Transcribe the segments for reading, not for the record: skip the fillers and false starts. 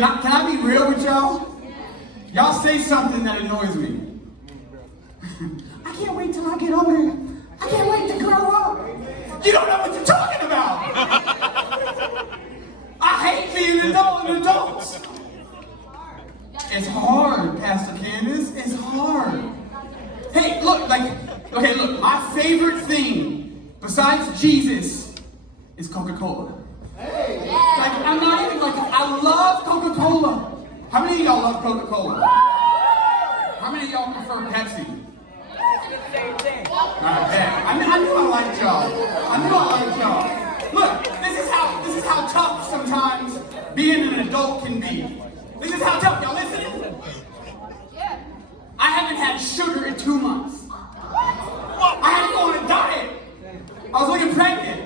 can I be real with y'all? Y'all say something that annoys me. I can't wait till I get older. I can't wait to grow up. You don't know what you're talking about. I hate being an adult. It's hard, Pastor Candace. It's hard. Hey, look, my favorite thing besides Jesus is Coca-Cola. I'm not even I love Coca-Cola. How many of y'all love Coca-Cola? How many of y'all prefer Pepsi? I knew I liked y'all. Look, this is how tough sometimes being an adult can be. This is how tough. Y'all listening? I haven't had sugar in 2 months. I had to go on a diet. I was looking pregnant.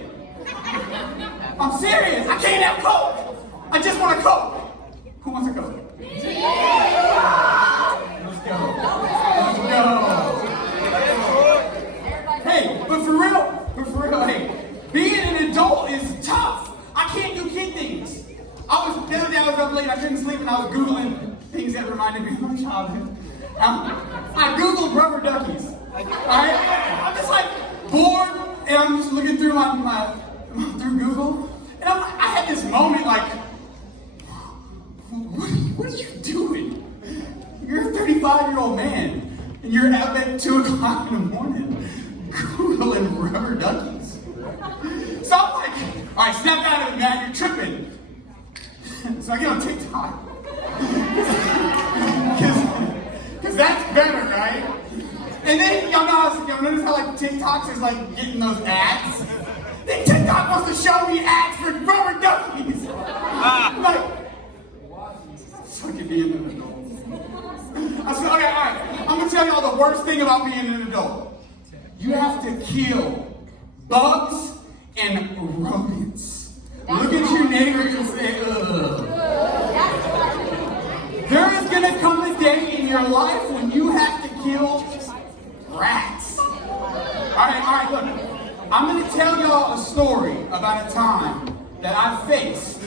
I'm serious. I can't have Coke. I just want a Coke. Who wants a Coke? Let's go. Hey, but for real, hey, being an adult is tough. I can't do kid things. The other day I was up late, I couldn't sleep, and I was Googling things that reminded me of my childhood. I Googled rubber duckies. Alright? I'm just bored, and I'm just looking through through Google, and I had this moment what are you doing? You're a 35-year-old man, and you're up at 2 o'clock in the morning Googling rubber duckies. So I'm all right, snap out of it, man, you're tripping. So I get on TikTok. Because that's better, right? And then y'all notice how TikToks is getting those ads? Then TikTok wants to show me ads for rubber duckies. Suck it being an adult. I said, okay, all right. I'm gonna tell y'all the worst thing about being an adult. You have to kill bugs and rodents. Look at your neighbor and say, ugh. There is gonna come a day in your life when you have to kill rats. All right, look. I'm gonna tell y'all a story about a time that I faced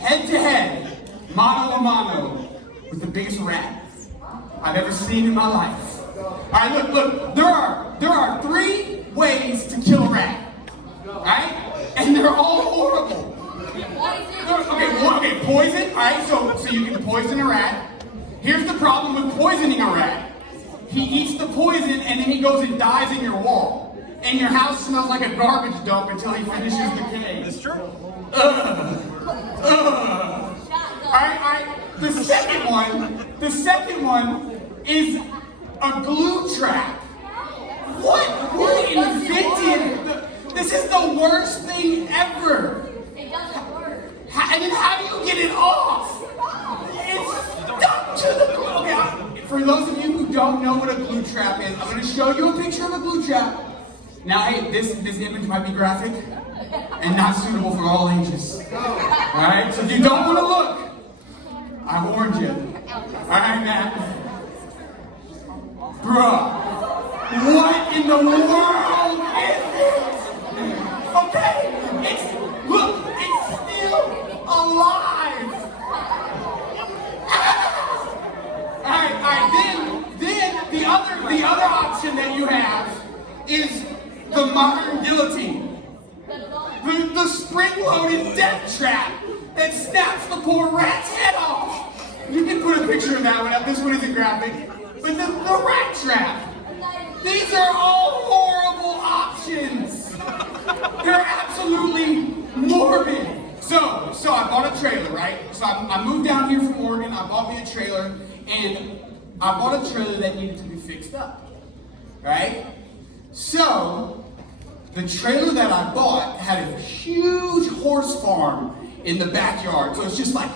head-to-head, mano a mano, with the biggest rat I've ever seen in my life. All right, look. There are 3 ways to kill a rat. All right, and they're all horrible. Okay, poison. All right, so you can poison a rat. Here's the problem with poisoning a rat. He eats the poison and then he goes and dies in your wall. And your house smells like a garbage dump until he finishes the cave. That's true. All right. The second one is a glue trap. What invented? This is the worst thing ever. It doesn't work. And then how do you get it off? It's stuck to the glue. Okay, for those of you who don't know what a glue trap is, I'm going to show you a picture of a glue trap. Now, hey, this image might be graphic and not suitable for all ages. Alright, so if you don't want to look, I warned you. Alright, Matt. Bruh, what in the world is this? Okay, it's still alive. Alright, then the other option that you have is the modern guillotine. The spring-loaded death trap that snaps the poor rat's head off. You can put a picture of that one up. This one isn't graphic. But the rat trap. These are all horrible options. They're absolutely morbid. So I bought a trailer, right? So I moved down here from Oregon. I bought me a trailer, and I bought a trailer that needed to be fixed up, right? So the trailer that I bought had a huge horse farm in the backyard. So it's just like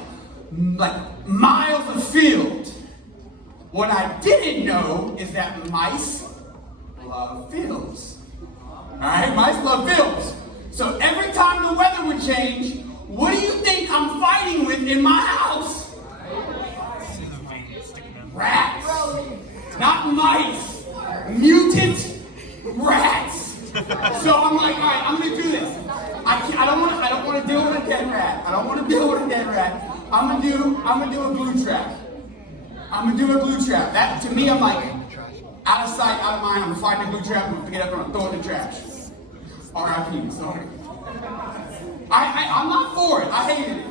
miles of field. What I didn't know is that mice love fields. Alright, mice love fields. So every time the weather would change, what do you think I'm fighting with in my house? Rats. Not mice. Mutant rats. So I'm like, all right, I'm gonna do this. I don't want to deal with a dead rat. I'm gonna do a glue trap. I'm gonna do a glue trap. That to me, I'm like, out of sight, out of mind. I'm gonna find a glue trap. I'm gonna pick it up and I'm gonna throw it in the trash. R.I.P. Sorry. I'm not for it. I hated it.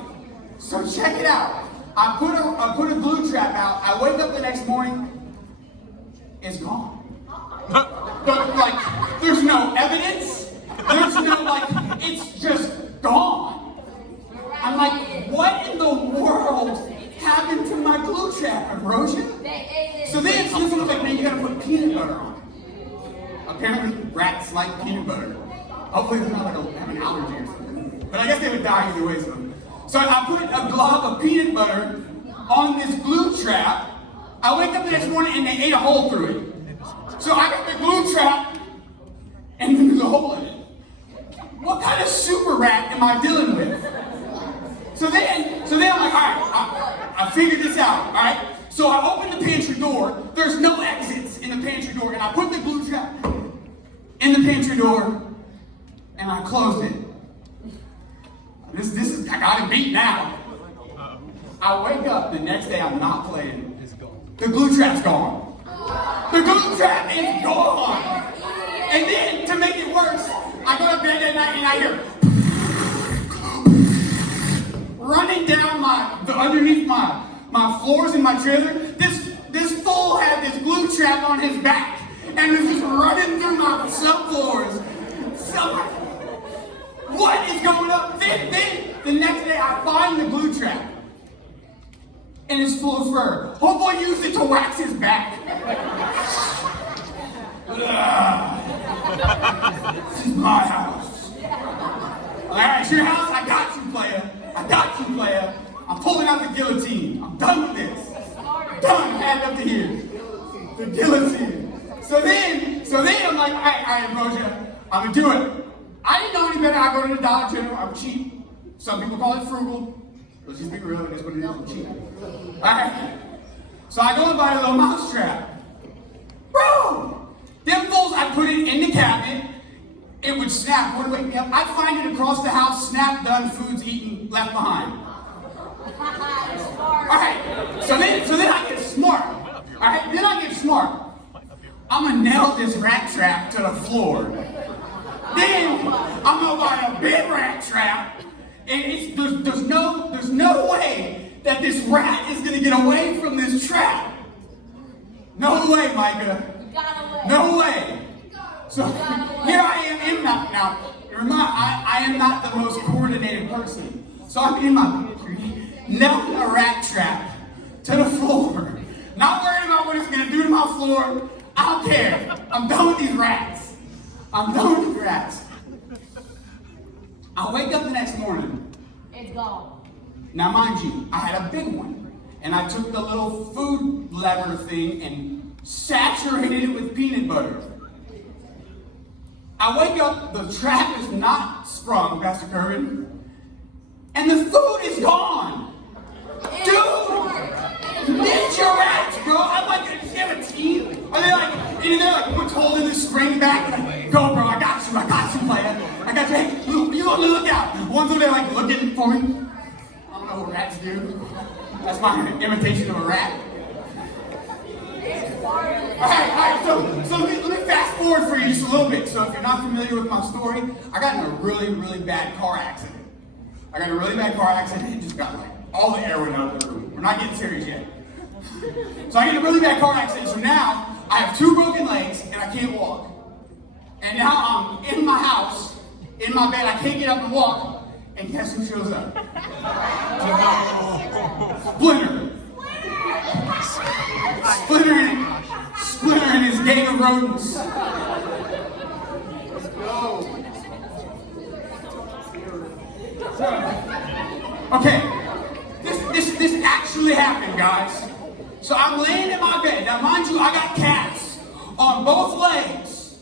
So check it out. I put a glue trap out. I wake up the next morning. It's gone. But like, there's no evidence. There's no like, it's just gone. I'm like, what in the world happened to my glue trap, Ambrosia? So then someone's like, man, you gotta put peanut butter on it. Apparently, rats like peanut butter. Hopefully, they're not like have an allergy or something. But I guess they would die either way. So I put a glob of peanut butter on this glue trap. I wake up the next morning and they ate a hole through it. So I got the glue trap and then there's a hole in it. What kind of super rat am I dealing with? So then I'm like, all right, I figured this out, all right? So I open the pantry door. There's no exits in the pantry door, and I put the glue trap in the pantry door, and I closed it. This is, I got it beat now. I wake up the next day, I'm not playing. The glue trap's gone. The glue trap is gone. And then, to make it worse, I go to bed at night and I hear running down underneath my floors in my trailer. This fool had this glue trap on his back and was just running through my subfloors. What is going on? Then the next day I find the glue trap. And it's full of fur. Homeboy used it to wax his back. This is my house. Alright, it's your house? I got you, player. I got you, player. I'm pulling out the guillotine. I'm done with this. I'm done. Hand up to here. The guillotine. So then I'm like, all right, Ambrosia, I'm gonna do it. I didn't know any better. I go to the Dollar General. I'm cheap. Some people call it frugal. Let's just be real. It is what it is. I'm cheap. All right. So I go and buy a little mouse trap. Bro! Them fools, I put it in the cabinet. It would snap. Would wake me up. I'd find it across the house. Snap, done, foods eaten, left behind. All right. So then I get smart. All right. Then I get smart. I'm gonna nail this rat trap to the floor. Then I'm gonna buy a big rat trap, and there's no way that this rat is gonna get away from this trap. No way, Micah. No way. So here I am now. I am not the most coordinated person. So I'm in my pantry, nailing a rat trap to the floor. Not worried about what it's gonna do to my floor. I don't care. I'm done with these rats. I'm done with these rats. I wake up the next morning. It's gone. Now, mind you, I had a big one. And I took the little food lever thing and saturated it with peanut butter. I wake up, the trap is not sprung, Pastor Kerwin. And the food is gone. Dude! Ninja rats, bro! I'm like, do you have a team? Are they like, what's holding this spring back? Like, go, bro, I got you, player. I got you. Hey, you on the lookout. One's over there, like, looking for me. I don't know what rats do. That's my imitation of a rat. Alright, so let me fast forward for you just a little bit. So if you're not familiar with my story, I got in a really, really bad car accident. It just got like, all the air went out of the room. We're not getting serious yet. So I get in a really bad car accident, so now I have 2 broken legs and I can't walk. And now I'm in my house, in my bed, I can't get up and walk. And guess who shows up? Splinter. Splinter and his gang of rodents. Let's go. Okay, this actually happened, guys. So I'm laying in my bed. Now, mind you, I got cats on both legs,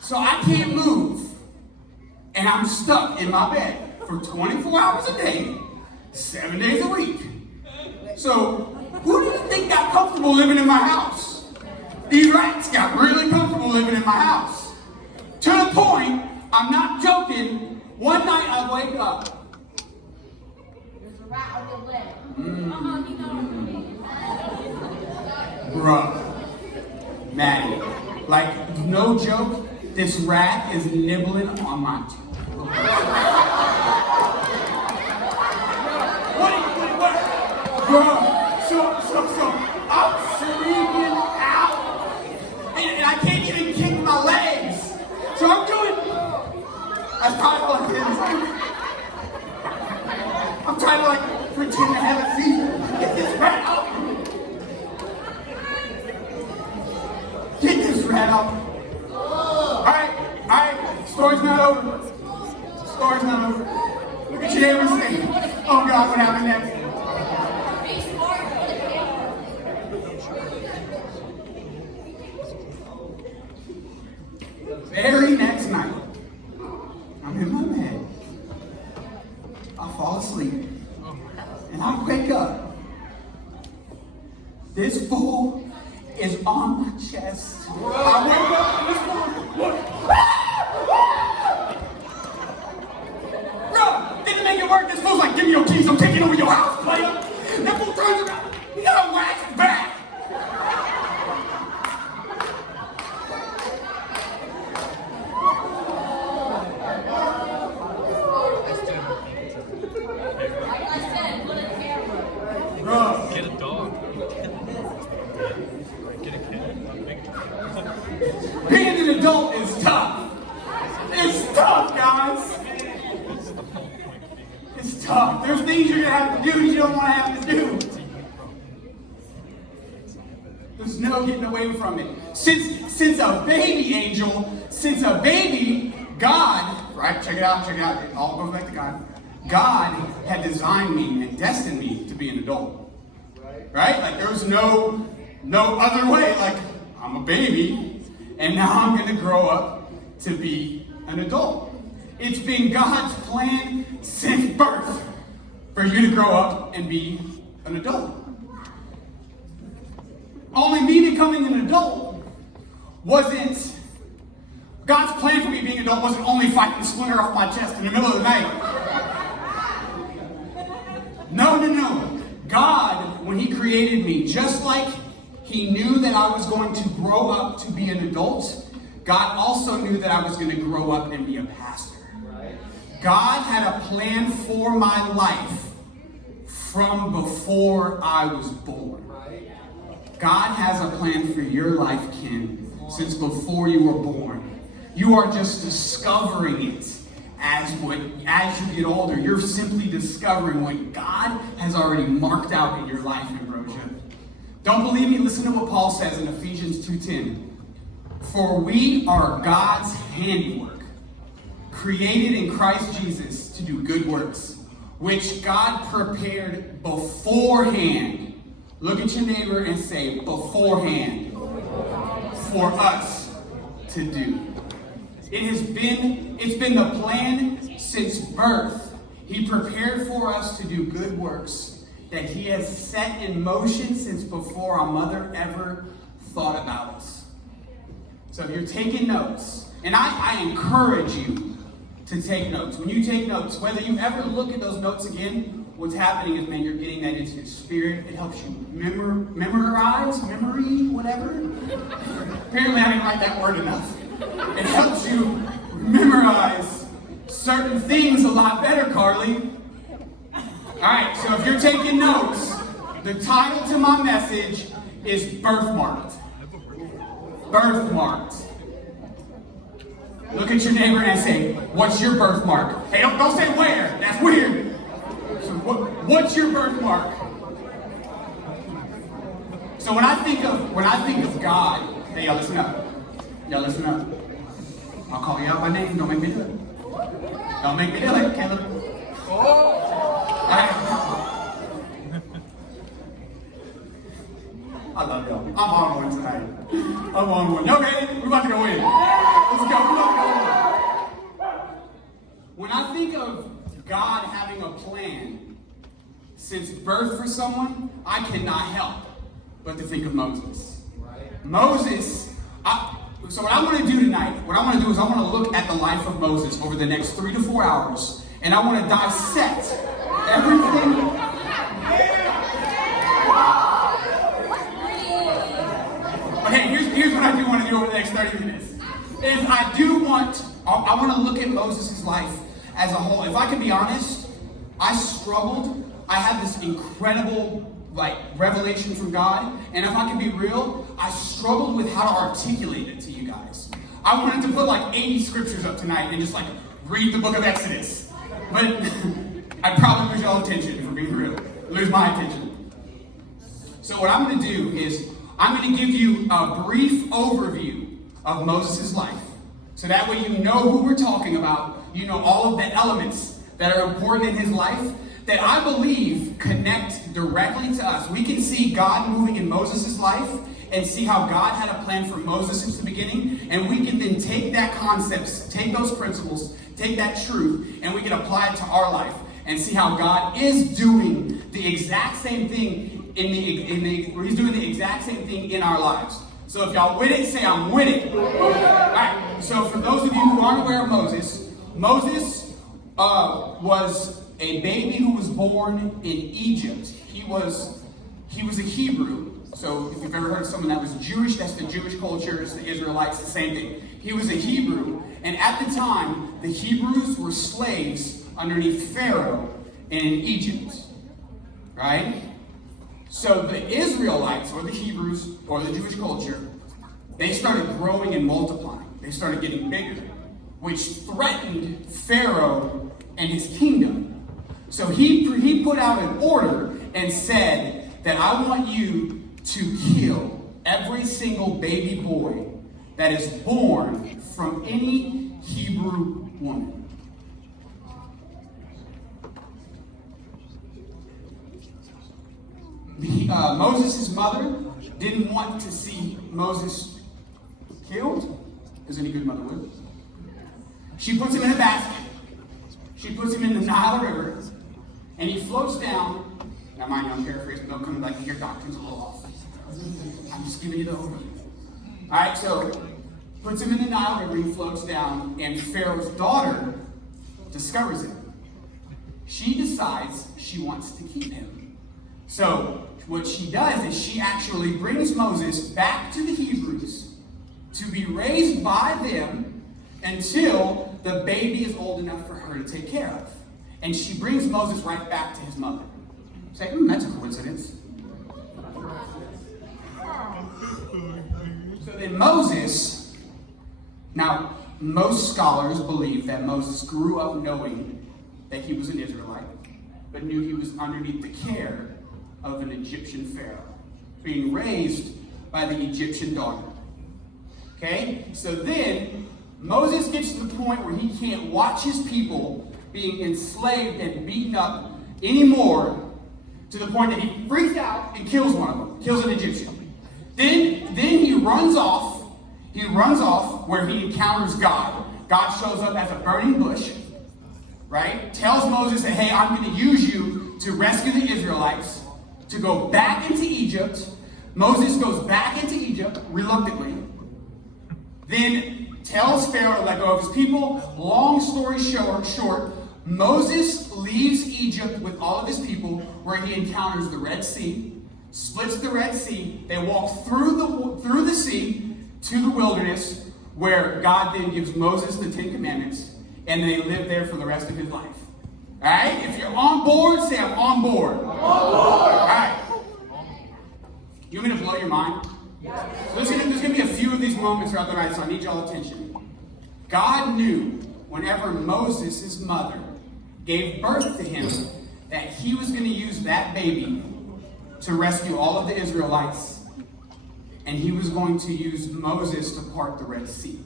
so I can't move. And I'm stuck in my bed for 24 hours a day, 7 days a week. So, who do you think got comfortable living in my house? These rats got really comfortable living in my house. To the point, I'm not joking, one night I wake up Bruh. Maddie. Like, no joke, this rat is nibbling on my tooth. What? Bruh, so, I'm freaking out. And I can't even kick my legs. So I'm doing, I probably like this. I'm trying to like pretend to have a seizure. Get this rat out. Get this rat out. Alright, story's not over. Story's not over. Look at your neighbor and say, oh God, what happened next? Very next night, I'm in my bed. I fall asleep. And I wake up. This fool is on my chest. I wake up and this fool, look. Bro, didn't make it work. This fool's like, give me your keys. I'm taking over your house, player. That fool turns around. He got a whack his back. Get a dog. Get a cat. Being an adult is tough. It's tough, guys. It's tough. There's things you're going to have to do you don't want to have to do. There's no getting away from it. Since a baby, Angel, since a baby, God, right, check it out, it all goes back to God. God had designed me and destined me to be an adult. Right? Like there was no other way. Like I'm a baby and now I'm going to grow up to be an adult. It's been God's plan since birth for you to grow up and be an adult. Only me becoming an adult wasn't, God's plan for me being an adult wasn't only fighting the splinter off my chest in the middle of the night. No. God, when he created me, just like he knew that I was going to grow up to be an adult, God also knew that I was going to grow up and be a pastor. God had a plan for my life from before I was born. God has a plan for your life, Ken, since before you were born. You are just discovering it. As you get older, you're simply discovering what God has already marked out in your life, Ambrosia. Don't believe me? Listen to what Paul says in Ephesians 2:10. For we are God's handiwork, created in Christ Jesus to do good works, which God prepared beforehand. Look at your neighbor and say, beforehand, for us to do. It's been the plan since birth. He prepared for us to do good works that he has set in motion since before our mother ever thought about us. So if you're taking notes, and I encourage you to take notes. When you take notes, whether you ever look at those notes again, what's happening is, man, you're getting that into your spirit. It helps you memorize, whatever. Apparently I didn't write that word enough. It helps you memorize certain things a lot better, Carly. Alright, so if you're taking notes, the title to my message is Birthmarked. Birthmarked. Look at your neighbor and say, what's your birthmark? Hey, don't say where. That's weird. So what's your birthmark? So when I think of God, hey, y'all listen up. Y'all listen up. I'll call you out by name. Don't make me do it. Don't make me do it, Caleb. I love y'all. I'm on one tonight. I'm on one. Y'all ready? We're about to go in. Let's go. We're about to go in. When I think of God having a plan since birth for someone, I cannot help but to think of Moses. Moses, so what I want to do tonight, I want to look at the life of Moses over the next 3 to 4 hours, and I want to dissect everything hey, here's what I do want to do over the next 30 minutes. Is I want to look at Moses' life as a whole. If I can be honest, I struggled. I had this incredible revelation from God, and if I can be real, I struggled with how to articulate it to you guys. I wanted to put 80 scriptures up tonight and just read the book of Exodus, but I'd probably lose y'all attention, if we're being real. Lose my attention. So what I'm going to do is I'm going to give you a brief overview of Moses' life, so that way you know who we're talking about. You know all of the elements that are important in his life that I believe connect directly to us. We can see God moving in Moses' life and see how God had a plan for Moses since the beginning, and we can then take that concepts, take those principles, take that truth, and we can apply it to our life and see how God is doing the exact same thing he's doing the exact same thing in our lives. So if y'all with it, say I'm with it. All right. So for those of you who aren't aware of Moses was a baby who was born in Egypt. He was a Hebrew. So if you've ever heard of someone that was Jewish, that's the Jewish culture, it's the Israelites, the same thing. He was a Hebrew, and at the time, the Hebrews were slaves underneath Pharaoh in Egypt. Right? So the Israelites, or the Hebrews, or the Jewish culture, they started growing and multiplying. They started getting bigger, which threatened Pharaoh and his kingdom. So he put out an order and said that I want you to kill every single baby boy that is born from any Hebrew woman. Moses' mother didn't want to see Moses killed, as any good mother would. She puts him in a basket. She puts him in the Nile River, and he floats down. Now, mind you, I'm paraphrasing. Don't come back and your doctrine's a little off. I'm just giving you the overview. All right, so puts him in the Nile River. He floats down, and Pharaoh's daughter discovers him. She decides she wants to keep him. So what she does is she actually brings Moses back to the Hebrews to be raised by them until the baby is old enough for her to take care of. And she brings Moses right back to his mother. Say, that's a coincidence. So then Moses, now most scholars believe that Moses grew up knowing that he was an Israelite, but knew he was underneath the care of an Egyptian pharaoh, being raised by the Egyptian daughter. Okay? So then Moses gets to the point where he can't watch his people being enslaved and beaten up anymore, to the point that he freaks out and kills one of them, kills an Egyptian. Then he runs off. He runs off where he encounters God. God shows up as a burning bush, right? Tells Moses that, hey, I'm going to use you to rescue the Israelites, to go back into Egypt. Moses goes back into Egypt reluctantly. Then tells Pharaoh to let go of his people. Long story short, Moses leaves Egypt with all of his people, where he encounters the Red Sea, splits the Red Sea. They walk through the sea to the wilderness, where God then gives Moses the Ten Commandments, and they live there for the rest of his life. All right? If you're on board, say I'm on board. I'm on board. All right. You want me to blow your mind? Yes. So there's going to be a few of these moments throughout the night, so I need y'all's attention. God knew whenever Moses' mother gave birth to him that he was going to use that baby to rescue all of the Israelites, and he was going to use Moses to part the Red Sea.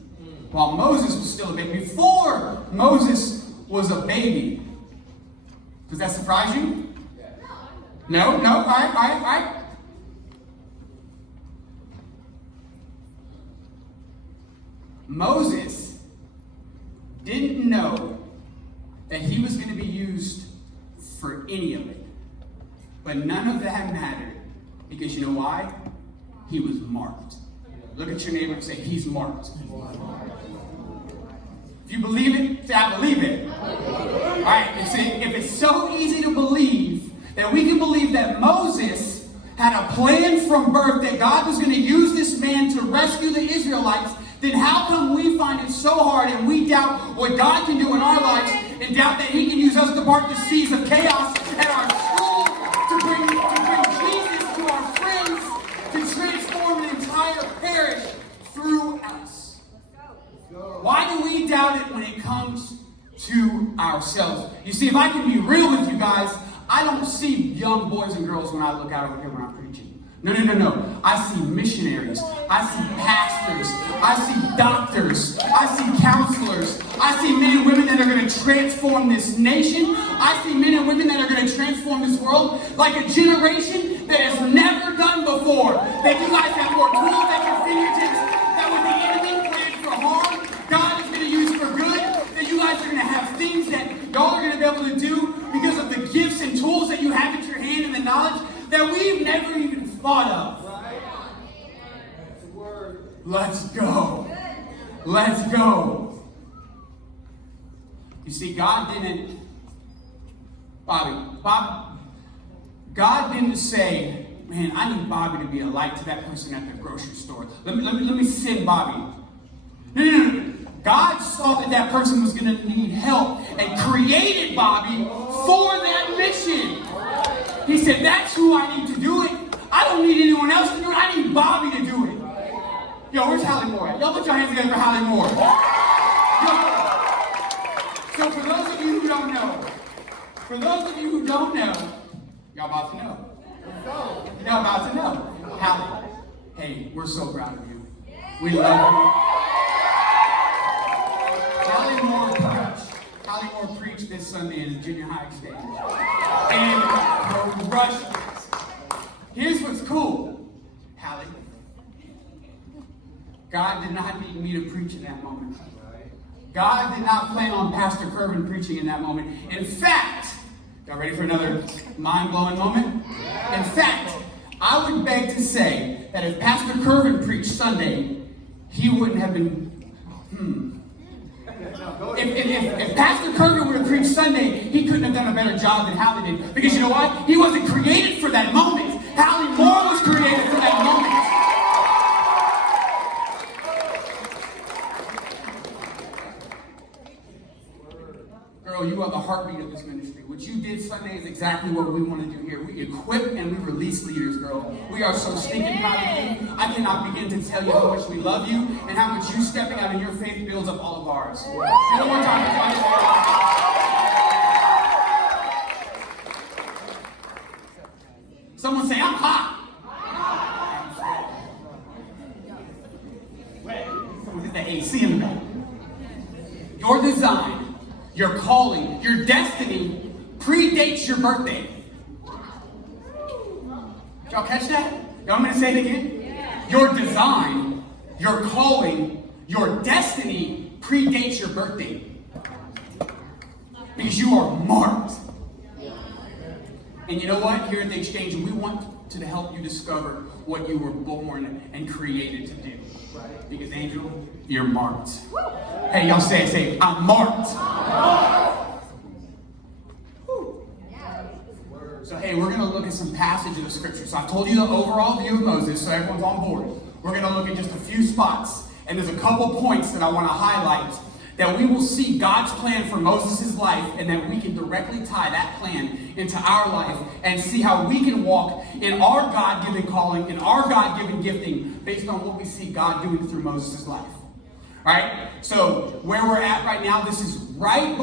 While Moses was still a baby, before Moses was a baby. Does that surprise you? No? All right. Moses didn't know that he was going to be used for any of it. But none of that mattered, because you know why? He was marked. Look at your neighbor and say, he's marked. If you believe it, say, I believe it. All right, if it's so easy to believe that we can believe that Moses had a plan from birth that God was going to use this man to rescue the Israelites, then how come we find it so hard and we doubt what God can do in our lives and doubt that He can use us to part the seas of chaos at our school, to bring Jesus to our friends, to transform an entire parish through us? Why do we doubt it when it comes to ourselves? You see, if I can be real with you guys, I don't see young boys and girls when I look out over here when I'm preaching. No. I see missionaries. I see pastors. I see doctors. I see counselors. I see men and women that are going to transform this nation. I see men and women that are going to transform this world like a generation that has never done before. That you guys have more tools at your fingertips, that what the enemy planned for harm, God is going to use for good. That you guys are going to have things that y'all are going to be able to do because of the gifts and tools that you have at your hand and the knowledge that we've never even thought of. Let's go. Let's go. You see, God didn't say, man, I need Bobby to be a light to that person at the grocery store. Let me send Bobby. No. God saw that person was going to need help and created Bobby for that mission. He said, that's who I need to do it. I don't need anyone else to do it. I need Bobby to do it. Yo, where's Hallie Moore at? Y'all put your hands together for Hallie Moore. Yo. So for those of you who don't know, y'all about to know. Y'all about to know. Hallie, hey, we're so proud of you. We love you. Hallie Moore preached this Sunday in the junior high exchange. And the rush. Here's what's cool, Hallie. God did not need me to preach in that moment. God did not plan on Pastor Kervin preaching in that moment. In fact, y'all ready for another mind-blowing moment? In fact, I would beg to say that if Pastor Kervin preached Sunday, he wouldn't have been, If Pastor Kervin would have preached Sunday, he couldn't have done a better job than Hallie did. Because you know what? He wasn't created for that moment. Hallie Moore was created for that moment. Girl, you are the heartbeat of this ministry. What you did Sunday is exactly what we want to do here. We equip and we release leaders, girl. We are so stinking proud of you. I cannot begin to tell you how much we love you and how much you stepping out in your faith builds up all of ours. You know one time. Someone say, I'm hot. Someone hit the AC in the back. Your design, your calling, your destiny predates your birthday. Did y'all catch that? Y'all want me to say it again? Yeah. Your design, your calling, your destiny predates your birthday. Because you are marked. And you know what? Here at the Exchange, we want to help you discover what you were born and created to do. Because Angel, you're marked. Hey, y'all say, I'm marked. So hey, we're going to look at some passages of Scripture. So I've told you the overall view of Moses, so everyone's on board. We're going to look at just a few spots. And there's a couple points that I want to highlight that we will see God's plan for Moses' life and that we can directly tie that plan into our life and see how we can walk in our God-given calling, in our God-given gifting based on what we see God doing through Moses' life. All right? So where we're at right now, this is right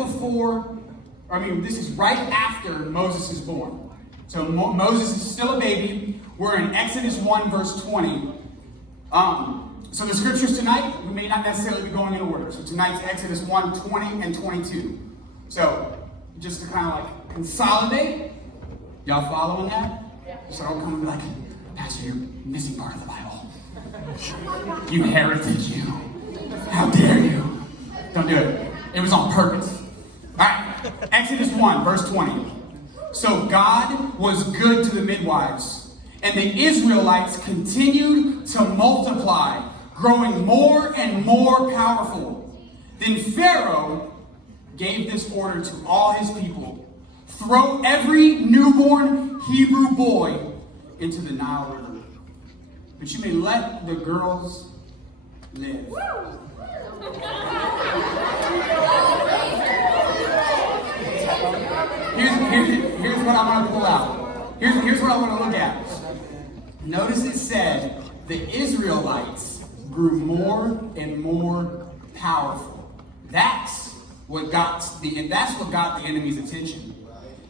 after Moses is born. So Moses is still a baby. We're in Exodus 1, verse 20. So the scriptures tonight, we may not necessarily be going in order. So tonight's Exodus 1, 20 and 22. So just to kind of like consolidate, y'all following that? Yeah. So don't come and be like, Pastor, you're missing part of the Bible. You heritage you. How dare you? Don't do it. It was on purpose. All right, Exodus 1, verse 20. So God was good to the midwives, and the Israelites continued to multiply, growing more and more powerful. Then Pharaoh gave this order to all his people: throw every newborn Hebrew boy into the Nile River, but you may let the girls live. Here's what I want to pull out. Here's what I want to look at. Notice it said the Israelites grew more and more powerful. That's what got the enemy's attention.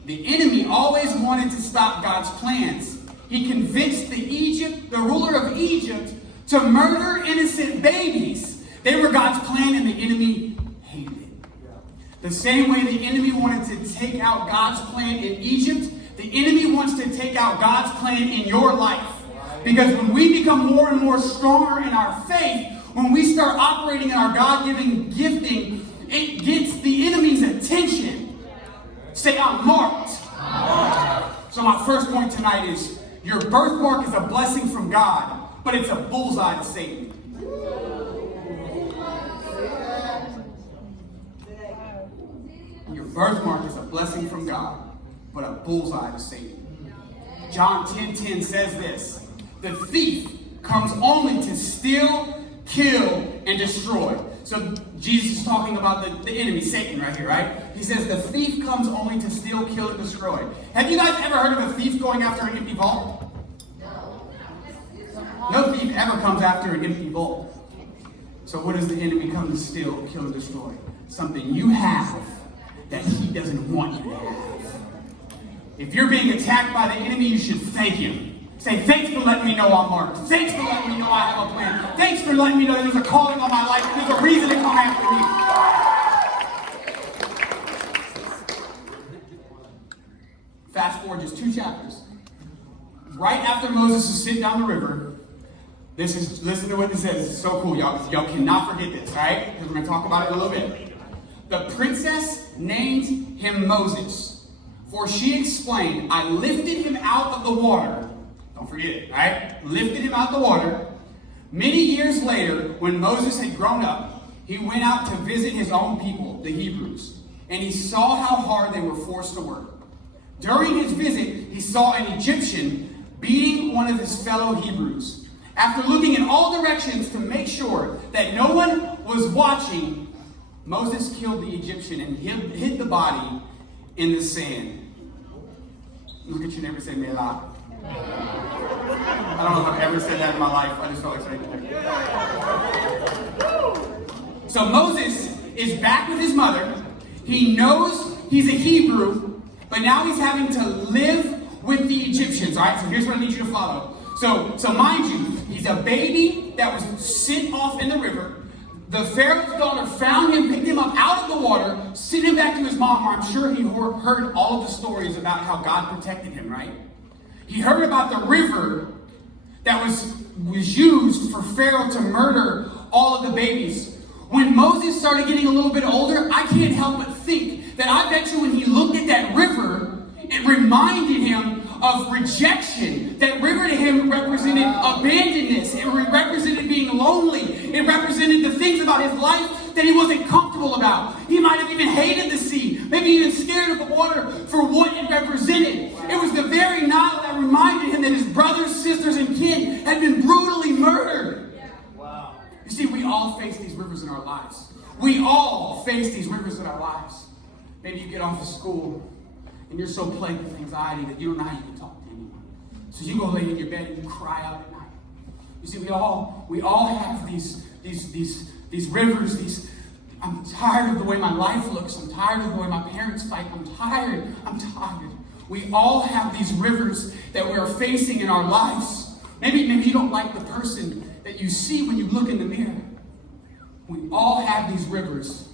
The enemy always wanted to stop God's plans. He convinced the ruler of Egypt, to murder innocent babies. They were God's plan, and the enemy hated it. The same way the enemy wanted to take out God's plan in Egypt, the enemy wants to take out God's plan in your life. Because when we become more and more stronger in our faith, when we start operating in our God-given gifting, it gets the enemy's attention. Say, I'm marked. So my first point tonight is, your birthmark is a blessing from God, but it's a bullseye to Satan. Your birthmark is a blessing from God, but a bullseye to Satan. John 10:10 says this: the thief comes only to steal, kill, and destroy. So Jesus is talking about the enemy, Satan, right here, right? He says the thief comes only to steal, kill, and destroy. Have you guys ever heard of a thief going after an empty vault? No thief ever comes after an empty vault. So what does the enemy come to steal, kill, and destroy? Something you have that he doesn't want you to have. If you're being attacked by the enemy, you should thank him. Say, thanks for letting me know I'm marked. Thanks for letting me know I have a plan. Thanks for letting me know there's a calling on my life and there's a reason to come after me. Fast forward just 2 chapters. Right after Moses is sitting down the river, listen to what this says. It's so cool, y'all. Y'all cannot forget this, all right? Because we're going to talk about it in a little bit. The princess named him Moses, for she explained, I lifted him out of the water. Don't forget it, all right? Lifted him out of the water. Many years later, when Moses had grown up, he went out to visit his own people, the Hebrews, and he saw how hard they were forced to work. During his visit, he saw an Egyptian beating one of his fellow Hebrews. After looking in all directions to make sure that no one was watching, Moses killed the Egyptian and hid the body in the sand. Look at your neighbor and say, Melah. I don't know if I've ever said that in my life. I just felt like saying that. So Moses is back with his mother. He knows he's a Hebrew, but now he's having to live with the Egyptians. All right, so here's what I need you to follow. So mind you, he's a baby that was sent off in the river. The Pharaoh's daughter found him, picked him up out of the water, sent him back to his mom, where I'm sure he heard all of the stories about how God protected him, right? He heard about the river that was used for Pharaoh to murder all of the babies. When Moses started getting a little bit older, I can't help but think that I bet you when he looked at that river, it reminded him of rejection. That river to him represented abandonedness. It represented being lonely. It represented the things about his life that he wasn't comfortable about. He might have even hated the sea, maybe even scared of the water for what it represented. It was the very Nile that reminded him that his brothers, sisters, and kin had been brutally murdered. Wow. You see, we all face these rivers in our lives. We all face these rivers in our lives. Maybe you get off of school and you're so plagued with anxiety that you don't know how you can talk to anyone. So you go lay in your bed and you cry out at night. You see, we all have these rivers, I'm tired of the way my life looks. I'm tired of the way my parents fight. I'm tired. We all have these rivers that we are facing in our lives. Maybe you don't like the person that you see when you look in the mirror. We all have these rivers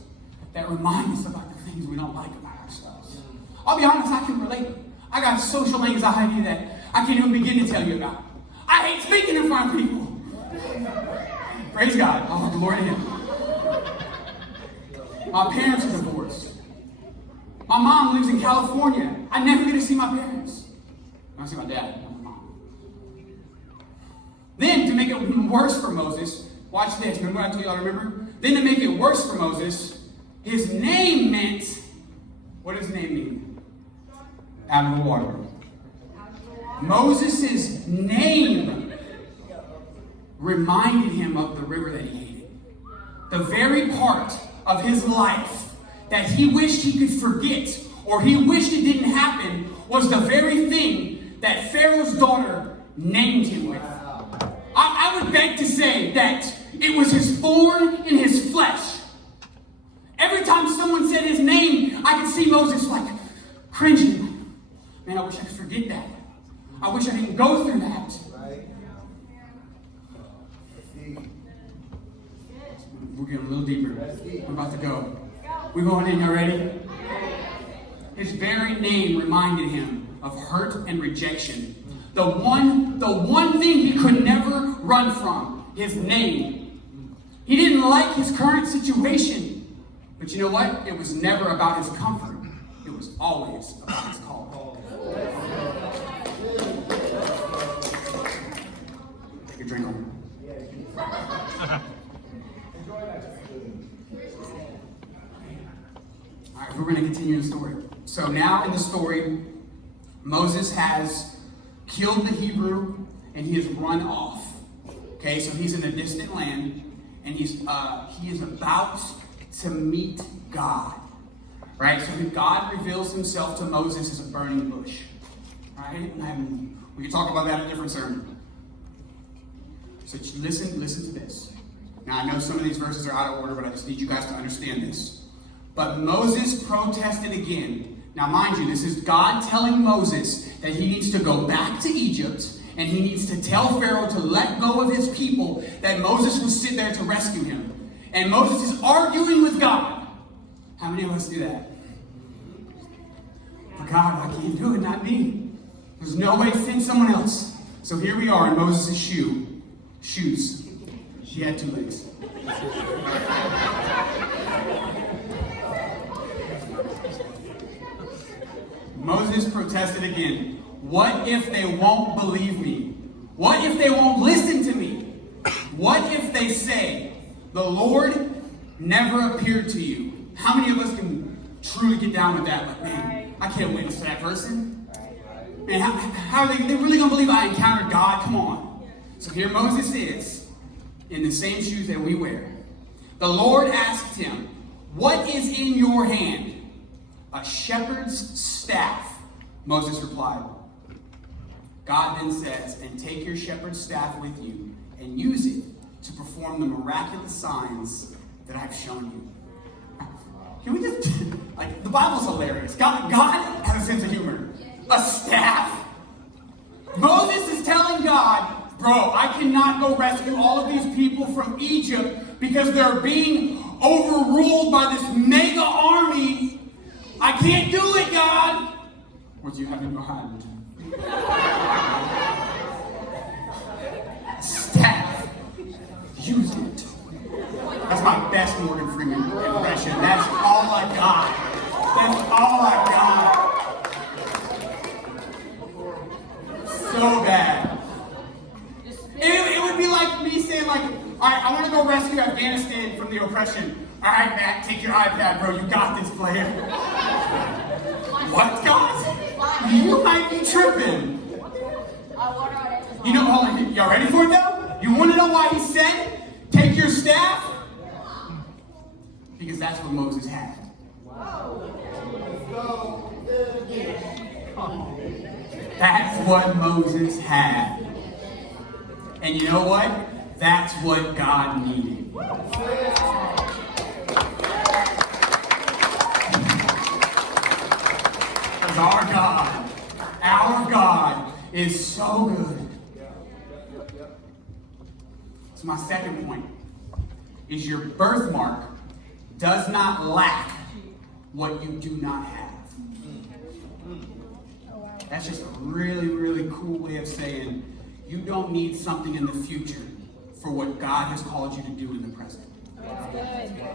that remind us about the things we don't like about ourselves. I'll be honest, I can relate. I got social anxiety that I can't even begin to tell you about. I hate speaking in front of people. Praise God. Oh, glory to Him. My parents are divorced. My mom lives in California. I never get to see my parents. I see my dad, not my mom. Then, to make it worse for Moses, watch this. Remember what I told y'all to remember? Then to make it worse for Moses, his name meant, what does his name mean? Out of the water. Moses' name reminded him of the river that he hated. The very part of his life that he wished he could forget, or he wished it didn't happen, was the very thing that Pharaoh's daughter named him with. I would beg to say that it was his thorn in his flesh. Every time someone said his name, I could see Moses like cringing. Man, I wish I could forget that. I wish I didn't go through that. We're getting a little deeper. We're about to go. We're going in, y'all ready? His very name reminded him of hurt and rejection. The one thing he could never run from, his name. He didn't like his current situation. But you know what? It was never about his comfort. It was always about his call. Take a drink on it. All right, we're going to continue the story. So now in the story, Moses has killed the Hebrew and he has run off. Okay, so he's in a distant land and he is about to meet God. Right? So God reveals himself to Moses as a burning bush. Right? And we can talk about that in a different sermon. So listen to this. Now I know some of these verses are out of order, but I just need you guys to understand this. But Moses protested again. Now mind you, this is God telling Moses that he needs to go back to Egypt and he needs to tell Pharaoh to let go of his people, that Moses will sit there to rescue him. And Moses is arguing with God. How many of us do that? But God, I can't do it, not me. There's no way to send someone else. So here we are in Moses' shoes. She had 2 legs. Moses protested again. What if they won't believe me? What if they won't listen to me? What if they say, the Lord never appeared to you? How many of us can truly get down with that? Like, man, I can't witness to that person. Man, how are they really going to believe I encountered God? Come on. So here Moses is, in the same shoes that we wear. The Lord asked him, what is in your hand? A shepherd's staff, Moses replied. God then says, and take your shepherd's staff with you and use it to perform the miraculous signs that I've shown you. Can we just, like, the Bible's hilarious. God has a sense of humor. A staff? Moses is telling God, bro, I cannot go rescue all of these people from Egypt because they're being overruled by this mega army. I can't do it, God. What do you have in your hand? Staff. Use it. That's my best Morgan Freeman impression. That's all I got. That's all I got. So bad. It would be like me saying, like, all right, I want to go rescue Afghanistan from the oppression. All right, Matt, take your iPad, bro. You got this, player. What, God? You might be tripping. You know, hold on. Y'all ready for it, though? You want to know why he said, take your staff? Because that's what Moses had. That's what Moses had. And you know what? That's what God needed. Because our God is so good. So my second point is your birthmark does not lack what you do not have. That's just a really, really cool way of saying you don't need something in the future for what God has called you to do in the present.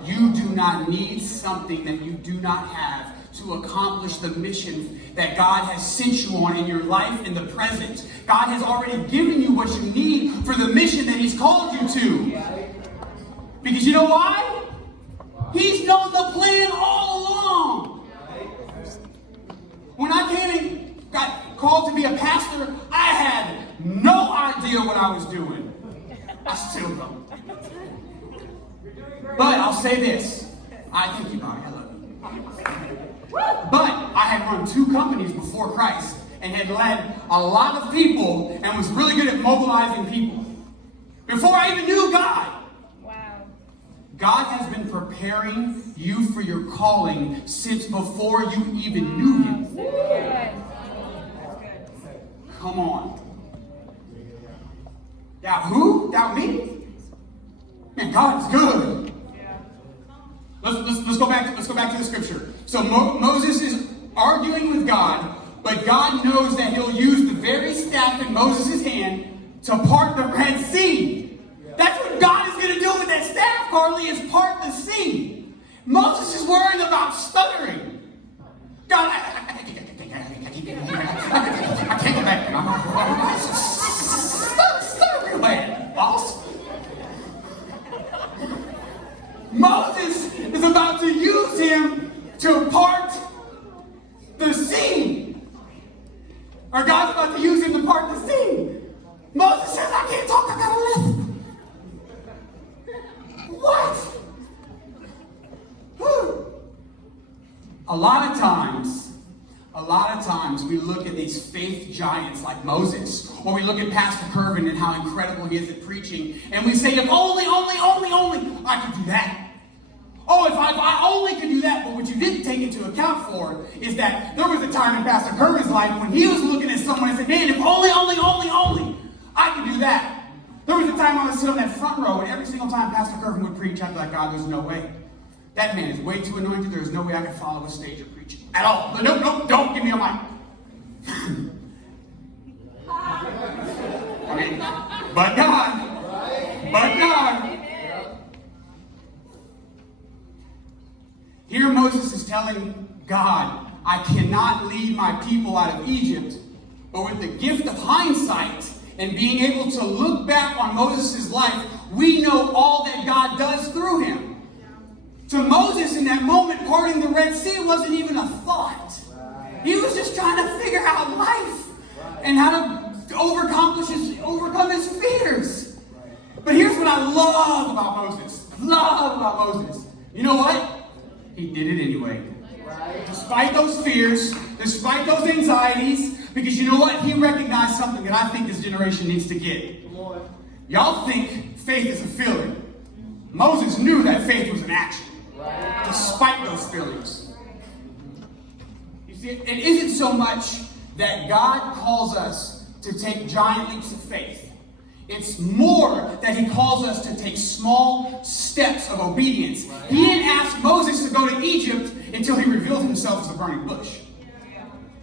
You do not need something that you do not have to accomplish the mission that God has sent you on in your life in the present. God has already given you what you need for the mission that He's called you to. Because you know why? He's known the plan all along. When I came and got called to be a pastor, I I was doing. I still don't. But I'll say this. I thank you, Bobby. I love you. But I had run 2 companies before Christ and had led a lot of people and was really good at mobilizing people. Before I even knew God. Wow. God has been preparing you for your calling since before you even knew Him. So good. Come on. Doubt who? Doubt me? Man, God's good. Let's go back to the scripture. So Moses is arguing with God, but God knows that He'll use the very staff in Moses' hand to part the Red Sea. That's what God is going to do with that staff, Carly, is part the sea. Moses is worrying about stuttering. God, I can't go back. Stutter real bad, boss. Moses is about to use him to part the sea. Or God's about to use him to part the sea. Moses says, I can't talk, I gotta live. What? Whew. A lot of times we look at these faith giants like Moses, or we look at Pastor Curvin and how incredible he is at preaching, and we say, if only I could do that. Oh, if I only could do that. But what you didn't take into account for is that there was a time in Pastor Curvin's life when he was looking at someone and said, man, if only I could do that. There was a time I would sit on that front row, and every single time Pastor Curvin would preach, I'd be like, God, there's no way. That man is way too anointed. There's no way I can follow a stage of preaching at all. But no, don't give me a mic. I mean, but God. Here Moses is telling God, I cannot lead my people out of Egypt, but with the gift of hindsight and being able to look back on Moses' life, we know all that God does through him. To Moses in that moment, parting the Red Sea wasn't even a thought. He was just trying to figure out life and how to overcome his fears. But here's what I love about Moses. You know what? He did it anyway. Despite those fears, despite those anxieties, because you know what? He recognized something that I think this generation needs to get. Y'all think faith is a feeling. Moses knew that faith was an action. Despite those feelings. You see, it isn't so much that God calls us to take giant leaps of faith. It's more that He calls us to take small steps of obedience. He didn't ask Moses to go to Egypt until He revealed Himself as a burning bush.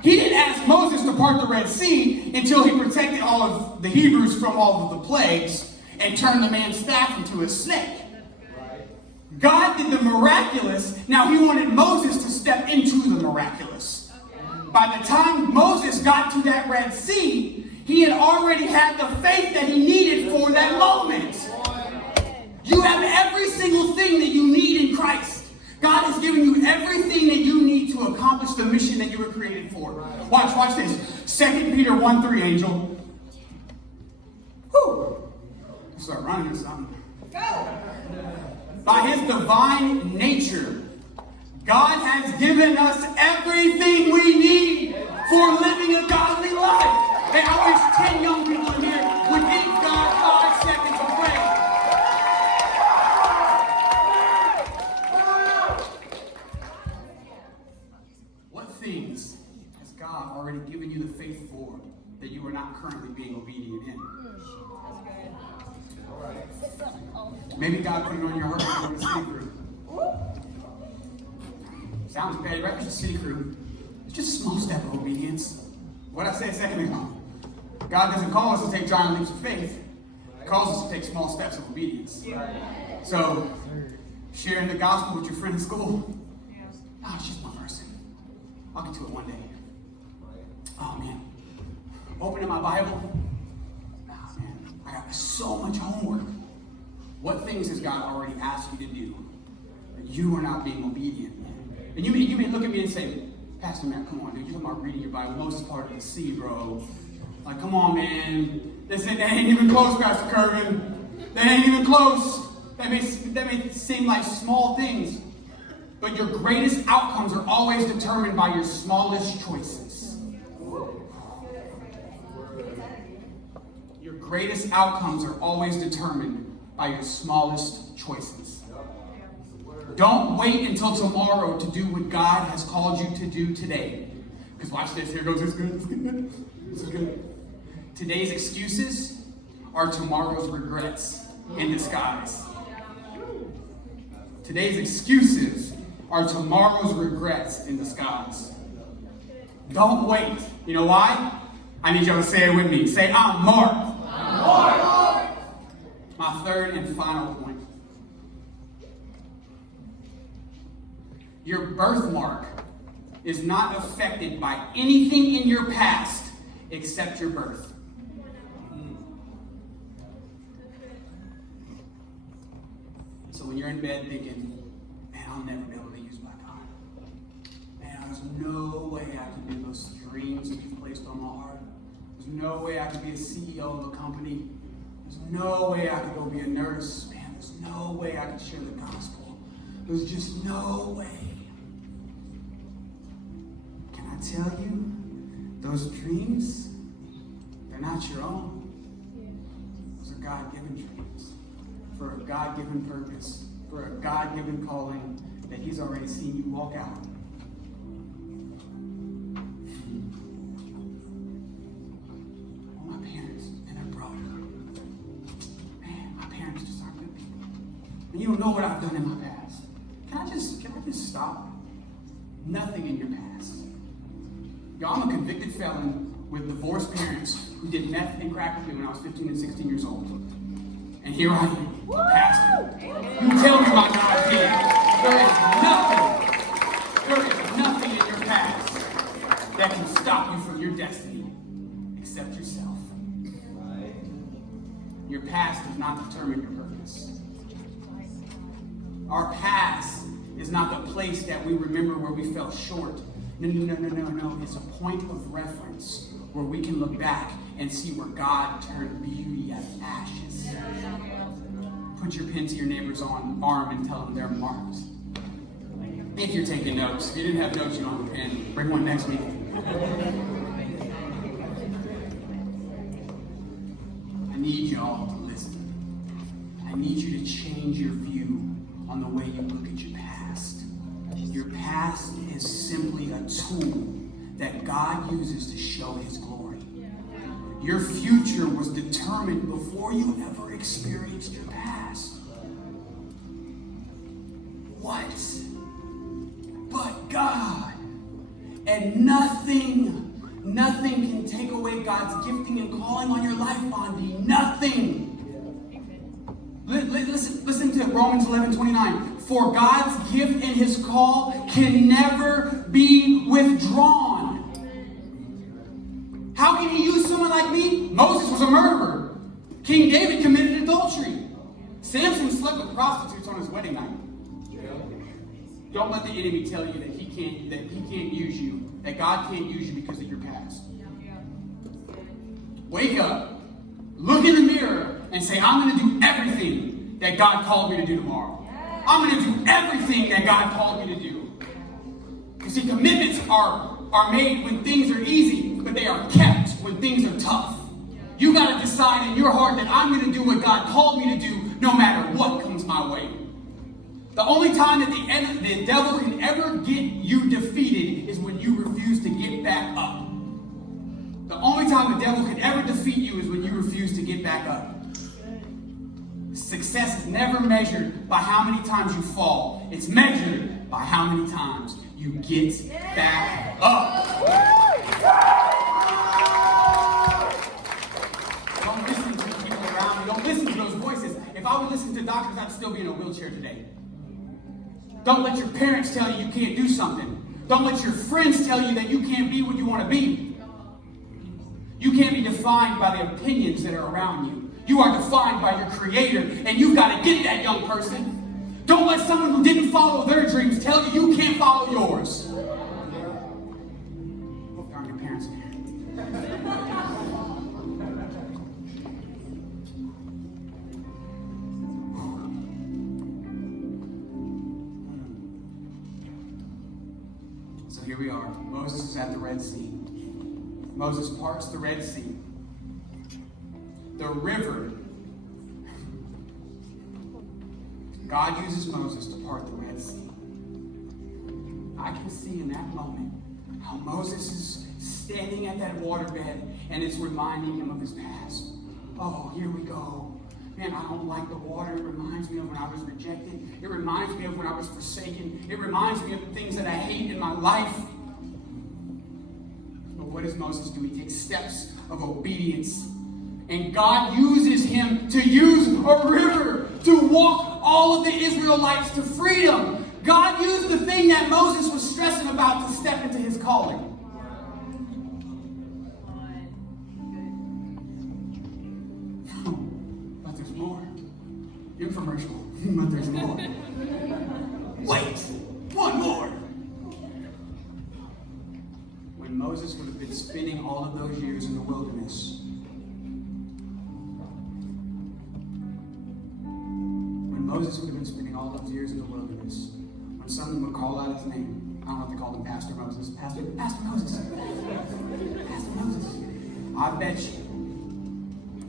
He didn't ask Moses to part the Red Sea until He protected all of the Hebrews from all of the plagues and turned the man's staff into a snake. God did the miraculous. Now He wanted Moses to step into the miraculous. By the time Moses got to that Red Sea, he had already had the faith that he needed for that moment. You have every single thing that you need in Christ. God has given you everything that you need to accomplish the mission that you were created for. Watch this. 2 Peter 1:3, Angel. Whew. Start running or something. Go. By His divine nature, God has given us everything we need for living a godly life. And I wish 10 young people in here would give God 5 seconds of praise. What things has God already given you the faith for that you are not currently being obedient in? Maybe God put it on your heart to go to city crew. Sounds bad, right? It's a city crew. It's just a small step of obedience. What I said a second ago. God doesn't call us to take giant leaps of faith. He calls us to take small steps of obedience. So, sharing the gospel with your friend in school, it's just one person. I'll get to it one day. Oh, man. Opening my Bible. Oh, man. I got so much homework. What things has God already asked you to do that you are not being obedient? And you may look at me and say, Pastor Matt, come on, dude. You're talking about reading your Bible. Moses parted the sea, bro. Like, come on, man. That ain't even close, Pastor Curvin. That ain't even close. That may seem like small things, but your greatest outcomes are always determined by your smallest choices. Your greatest outcomes are always determined by your smallest choices. Don't wait until tomorrow to do what God has called you to do today. Because watch this. Here goes. This is good. This is good. Today's excuses are tomorrow's regrets in disguise. Today's excuses are tomorrow's regrets in disguise. Don't wait. You know why? I need y'all to say it with me. Say, I'm marked. I'm marked. My third and final point. Your birthmark is not affected by anything in your past except your birth. So when you're in bed thinking, man, I'll never be able to use my time. Man, there's no way I can do those dreams that you've placed on my heart. There's no way I could be a CEO of a company. There's no way I could go be a nurse. Man, there's no way I could share the gospel. There's just no way. Can I tell you, those dreams, they're not your own. Those are God-given dreams. For a God-given purpose, for a God-given calling that He's already seen you walk out. Oh, my parents and their brother. Man, my parents just aren't good people. And you don't know what I've done in my past. Can I just stop? Nothing in your past. Y'all, I'm a convicted felon with divorced parents who did meth and crack with me when I was 15 and 16 years old. And here I am, a pastor. You tell me my God did. There is nothing in your past that can stop you from your destiny except yourself. Your past does not determine your purpose. Our past is not the place that we remember where we fell short. No. It's a point of reference where we can look back and see where God turned beauty out of ashes. Put your pen to your neighbor's arm and tell them they're marked. If you're taking notes. If you didn't have notes, you don't have a pen. Bring one next week. I need y'all to listen. I need you to change your view on the way you look at your past. Your past is simply a tool that God uses to show His glory. Your future was determined before you ever experienced your past. What? But God. And nothing can take away God's gifting and calling on your life, Bondi. Nothing. Listen to Romans 11:29. For God's gift and His call can never be withdrawn. How can He use someone like me? Moses was a murderer. King David committed adultery. Samson slept with prostitutes on his wedding night. Don't let the enemy tell you that he can't use you, that God can't use you because of your past. Wake up, look in the mirror, and say, I'm going to do everything that God called me to do tomorrow. I'm going to do everything that God called me to do. You see, commitments are made when things are easy, but they are kept when things are tough. You got to decide in your heart that I'm going to do what God called me to do, no matter what comes my way. The only time that the devil can ever get you defeated is when you refuse to get back up. The only time the devil can ever defeat you is when you refuse to get back up. Success is never measured by how many times you fall. It's measured by how many times you get back up. Don't listen to the people around me. Don't listen to those voices. If I would listen to doctors, I'd still be in a wheelchair today. Don't let your parents tell you can't do something. Don't let your friends tell you that you can't be what you want to be. You can't be defined by the opinions that are around you. You are defined by your Creator, and you've got to get that, young person. Don't let someone who didn't follow their dreams tell you you can't follow yours. Hope there aren't your parents in here. So here we are. Moses is at the Red Sea. Moses parts the Red Sea. The river. God uses Moses to part the Red Sea. I can see in that moment how Moses is standing at that waterbed and it's reminding him of his past. Oh, here we go. Man, I don't like the water. It reminds me of when I was rejected. It reminds me of when I was forsaken. It reminds me of the things that I hate in my life. But what does Moses do? He takes steps of obedience. And God uses him to use a river to walk all of the Israelites to freedom. God used the thing that Moses was stressing about to step into his calling. But there's more. Infomercial. But there's more. Wait! One more! When Moses would have been spending all of those years in the wilderness, Moses would have been spending all those years in the wilderness. When someone would call out his name, I don't have to call him Pastor Moses. Pastor Moses. Pastor Moses. I bet you,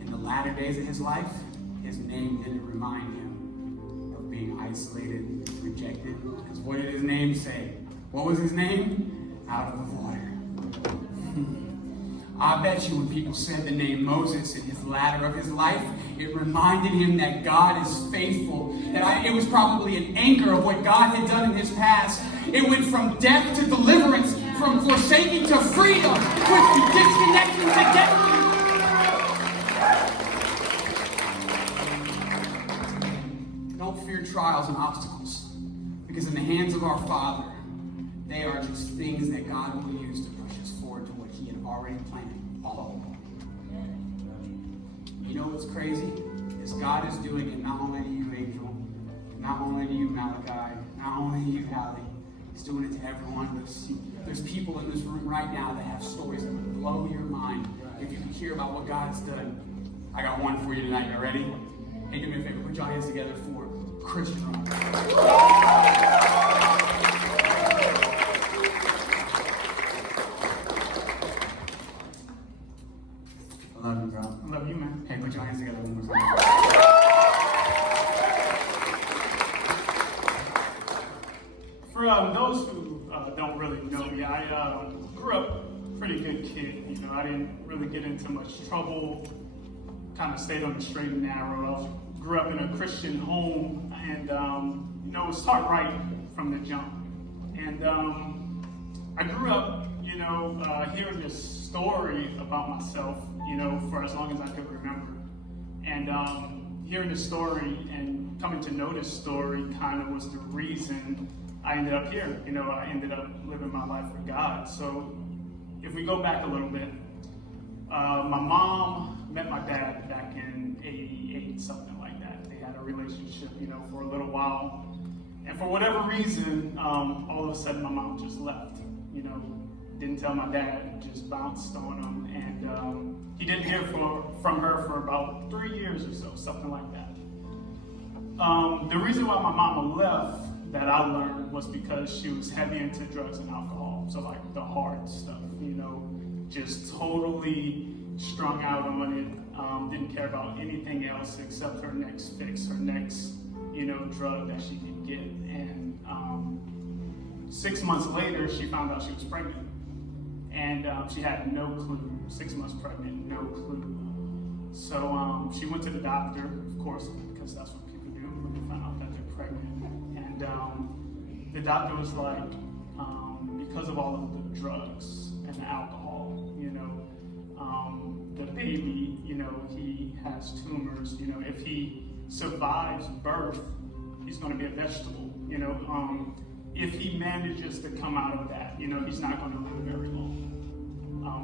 in the latter days of his life, his name didn't remind him of being isolated, rejected. Because what did his name say? What was his name? Out of the water. I bet you when people said the name Moses in his ladder of his life, it reminded him that God is faithful. That it was probably an anchor of what God had done in his past. It went from death to deliverance, from forsaking to freedom, with disconnecting to destiny. Don't fear trials and obstacles, because in the hands of our Father, they are just things that God will use to push us forward to what He had already planned all along. You know what's crazy? Is God is doing it not only to you, Angel, not only to you, Malachi, not only to you, Hallie. He's doing it to every one of us. There's people in this room right now that have stories that would blow your mind if you could hear about what God has done. I got one for you tonight. You ready? Hey, do me a favor. Put your hands together for Christian Rock. I love you, bro. I love you, man. Hey, put your hands together one more time. For those who don't really know me, I grew up a pretty good kid. You know, I didn't really get into much trouble. Kind of stayed on the straight and narrow. I grew up in a Christian home, and you know, start right from the jump. And I grew up, you know, hearing this story about myself, you know, for as long as I could remember. And hearing the story and coming to know this story kind of was the reason I ended up here. You know, I ended up living my life for God. So if we go back a little bit, my mom met my dad back in '88, something like that. They had a relationship, you know, for a little while. And for whatever reason, all of a sudden my mom just left, you know, didn't tell my dad, just bounced on him. And he didn't hear from her for about 3 years or so, something like that. The reason why my mama left, that I learned, was because she was heavy into drugs and alcohol. So like the hard stuff, you know, just totally strung out on it. Didn't care about anything else except her next fix, her next, you know, drug that she could get. And 6 months later, she found out she was pregnant. And she had no clue. 6 months pregnant, no clue. So she went to the doctor, of course, because that's what people do when they find out that they're pregnant. And the doctor was like, because of all of the drugs and the alcohol, you know, the baby, you know, he has tumors. You know, if he survives birth, he's going to be a vegetable. You know, if he manages to come out of that, you know, he's not going to live very long.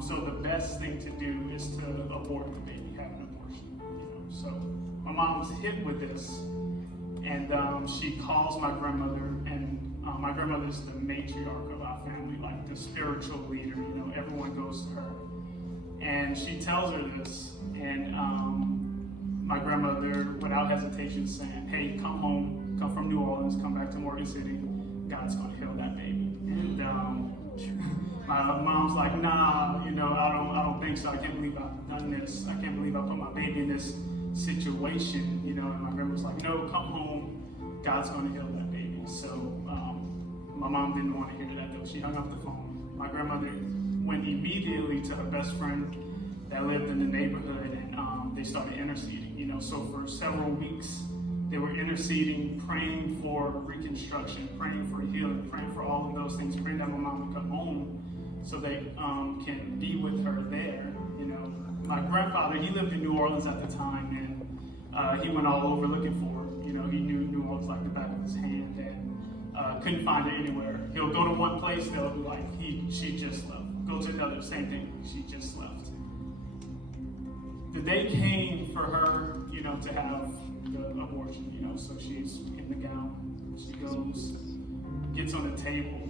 So the best thing to do is to abort the baby, have an abortion. You know, so my mom was hit with this, and she calls my grandmother, and my grandmother is the matriarch of our family, like the spiritual leader. You know, everyone goes to her, and she tells her this, and my grandmother, without hesitation, saying, "Hey, come home, come from New Orleans, come back to Morgan City. God's going to heal that baby." And My mom's like, nah, I don't think so. I can't believe I've done this. I can't believe I put my baby in this situation, And my grandma's like, no, come home. God's going to heal that baby. So my mom didn't want to hear that, though. She hung up the phone. My grandmother went immediately to her best friend that lived in the neighborhood, and they started interceding. So for several weeks, they were interceding, praying for reconstruction, praying for healing, praying for all of those things, praying that my mom would come home so they can be with her there. My grandfather, he lived in New Orleans at the time, and he went all over looking for her. He knew New Orleans like the back of his hand, and couldn't find her anywhere. He'll go to one place, they'll be like, she just left. Go to another, same thing, she just left. The day came for her, to have the abortion, so she's in the gown. She goes, gets on the table,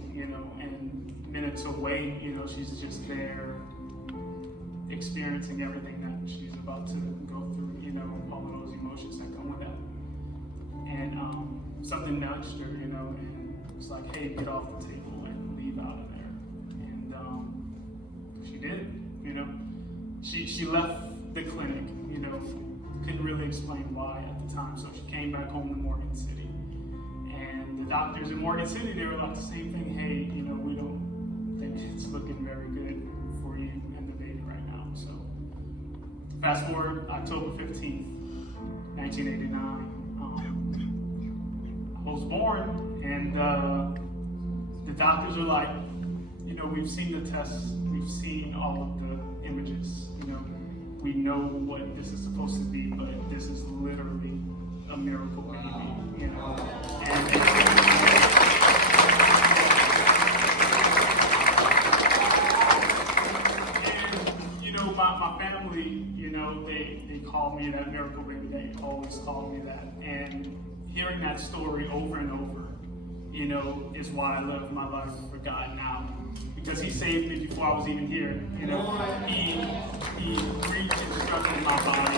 and minutes away, she's just there experiencing everything that she's about to go through, all of those emotions that come with that. And something nudged her, and it's like, hey, get off the table and leave out of there. And she did, She left the clinic, couldn't really explain why at the time, so she came back home to Morgan City. And the doctors in Morgan City, they were like the same thing, hey, we don't think it's looking very good for you and the baby right now. So fast forward October 15th, 1989, I was born, and the doctors are like, we've seen the tests, we've seen all of the images, we know what this is supposed to be, but this is literally a miracle baby, And my family, they call me that miracle baby. They always call me that. And hearing that story over and over, is why I live my life for God now. Because he saved me before I was even here. He reconstructed my body.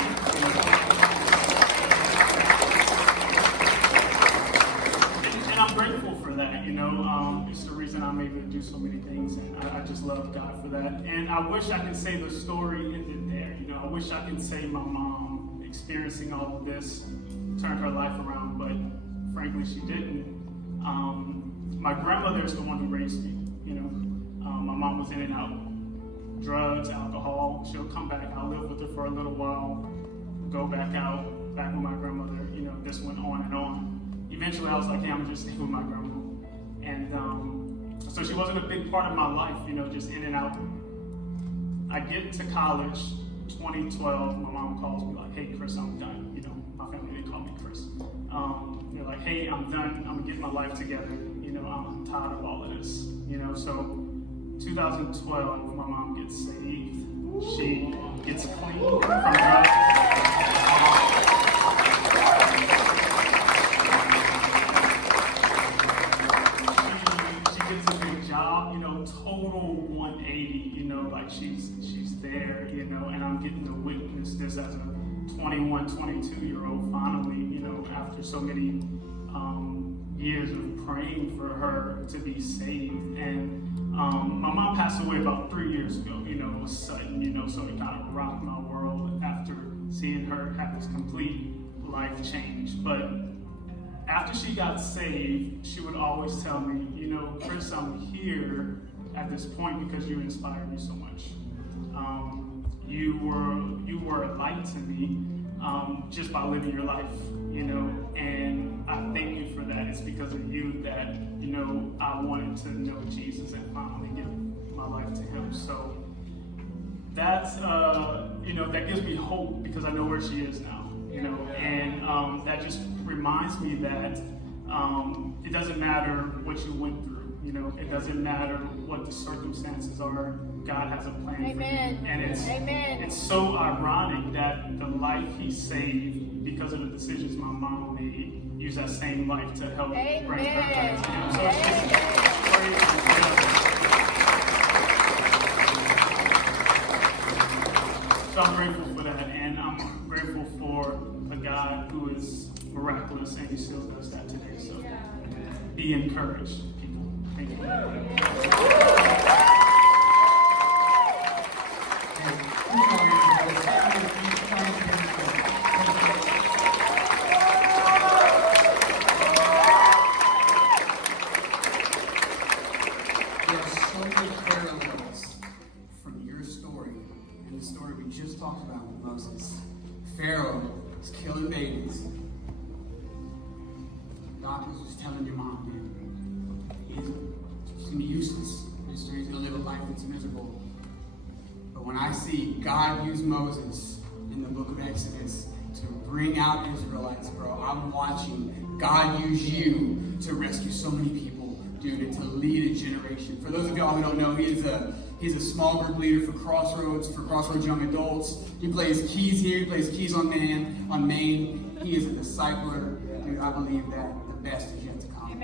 And I'm grateful for that. It's the reason I'm able to do so many things, and I just love God for that. And I wish I could say the story ended there. I wish I could say my mom experiencing all of this turned her life around, but frankly, she didn't. My grandmother is the one who raised me. My mom was in and out, drugs, alcohol. She'll come back. I'll live with her for a little while, go back out, back with my grandmother. This went on and on. Eventually, I was like, hey, I'm just staying with my grandma. And so she wasn't a big part of my life, just in and out. I get to college, 2012. My mom calls me like, hey, Chris, I'm done. My family didn't call me Chris. They're like, hey, I'm done. I'm getting my life together. I'm tired of all of this. So 2012, my mom gets saved. She gets clean from drugs. She gets a good job, total 180, like she's there, and I'm getting to witness this as a 21, 22-year-old finally, after so many years of praying for her to be saved. And my mom passed away about 3 years ago, it was sudden, so it kind of rocked my world after seeing her have this complete life change. But after she got saved, she would always tell me, Chris, I'm here at this point because you inspired me so much. You were a light to me just by living your life, and I thank you for that. It's because of you that, I wanted to know Jesus and finally give my life to him. So that's, that gives me hope because I know where she is now, and that just reminds me that it doesn't matter what you went through. It doesn't matter what the circumstances are. God has a plan for you. And it's so ironic that the life he saved because of the decisions my mom made, use that same life to help bring her back to him. So it's just so I'm grateful for that, and I'm grateful for a God who is miraculous, and he still does that today. So be encouraged, people. Thank you. Moses. Pharaoh is killing babies. Doctors was telling your mom, dude, he's going to be useless. He's going to live a life that's miserable. But when I see God use Moses in the book of Exodus to bring out Israelites, bro, I'm watching God use you to rescue so many people, dude, and to lead a generation. For those of y'all who don't know, he's a small group leader for Crossroads Young Adults. He plays keys here, he plays keys on Main. He is a discipler. Dude, I believe that the best is yet to come.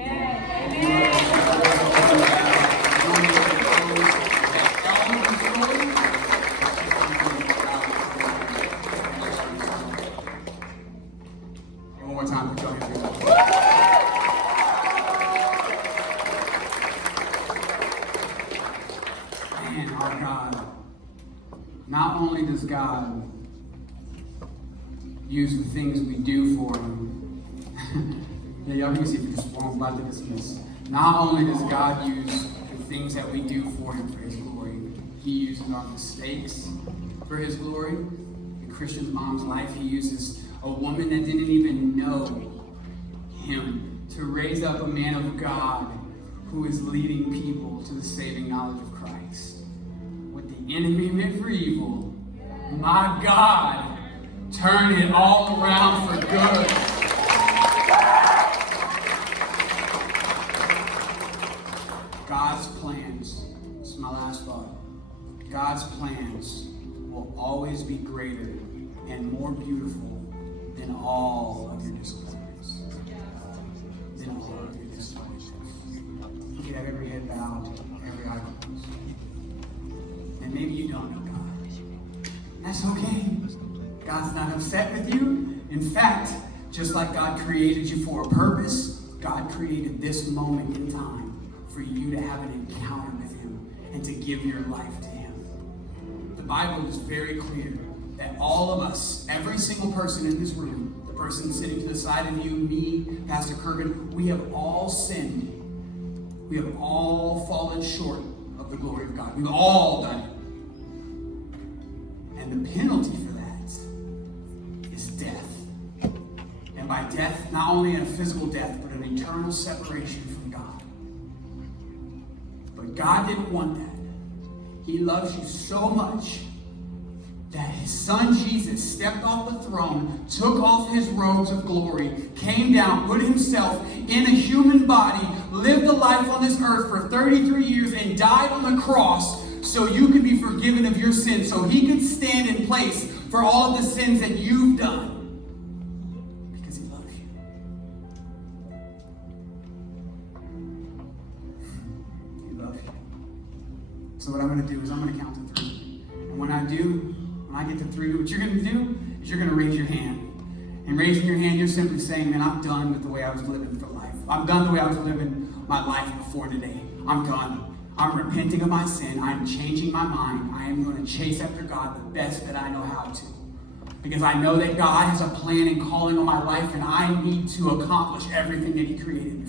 One more time, put your hands together. Man, our God. Not only does God use the things we do for Him. Yeah, y'all can see if you just won't about to dismiss. Not only does God use the things that we do for Him for His glory, He uses our mistakes for His glory. In Christian's mom's life, He uses a woman that didn't even know Him to raise up a man of God who is leading people to the saving knowledge of Christ. What the enemy meant for evil, my God turned it all around for good. God's plans, this is my last thought. God's plans will always be greater and more beautiful than all of your disappointments. Than all of your disappointments. You can have every head bowed, every eye closed. And maybe you don't know God. That's okay. God's not upset with you. In fact, just like God created you for a purpose, God created this moment in time for you to have an encounter with Him and to give your life to Him. The Bible is very clear that all of us, every single person in this room, the person sitting to the side of you, me, Pastor Kurgan, we have all sinned. We have all fallen short of the glory of God. We've all done it. And the penalty for that is death. And by death, not only a physical death, but an eternal separation from God. But God didn't want that. He loves you so much that His Son Jesus stepped off the throne, took off His robes of glory, came down, put Himself in a human body, lived a life on this earth for 33 years, and died on the cross so you could be forgiven of your sins, so He could stand in place for all of the sins that you've done. Because He loves you. He loves you. So what I'm going to do is I'm going to count to 3. And when I get to 3, what you're going to do is you're going to raise your hand. And raising your hand, you're simply saying, man, I'm done with the way I was living for life. I'm done the way I was living my life before today. I'm done. I'm repenting of my sin. I'm changing my mind. I am going to chase after God the best that I know how to. Because I know that God has a plan and calling on my life, and I need to accomplish everything that He created me for.